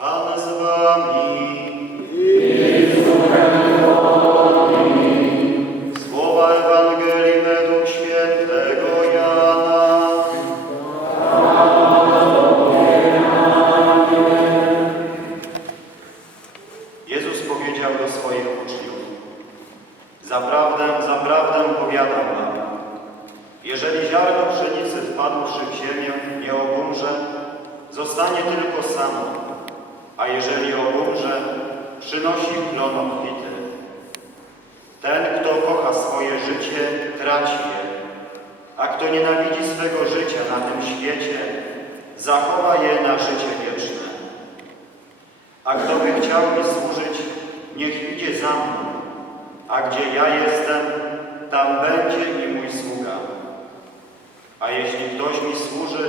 Pan z wami. Słowa Ewangelii według świętego Jana. Jezus powiedział do swoich uczniów: Zaprawdę, zaprawdę powiadam wam, jeżeli ziarno pszenicy wpadłszy w ziemię nie obumrze, zostanie tylko samo, a jeżeli obumrze, przynosi plon obfity. Ten, kto kocha swoje życie, traci je, a kto nienawidzi swego życia na tym świecie, zachowa je na życie wieczne. A kto by chciał mi służyć, niech idzie za mną, a gdzie ja jestem, tam będzie i mój sługa. A jeśli ktoś mi służy,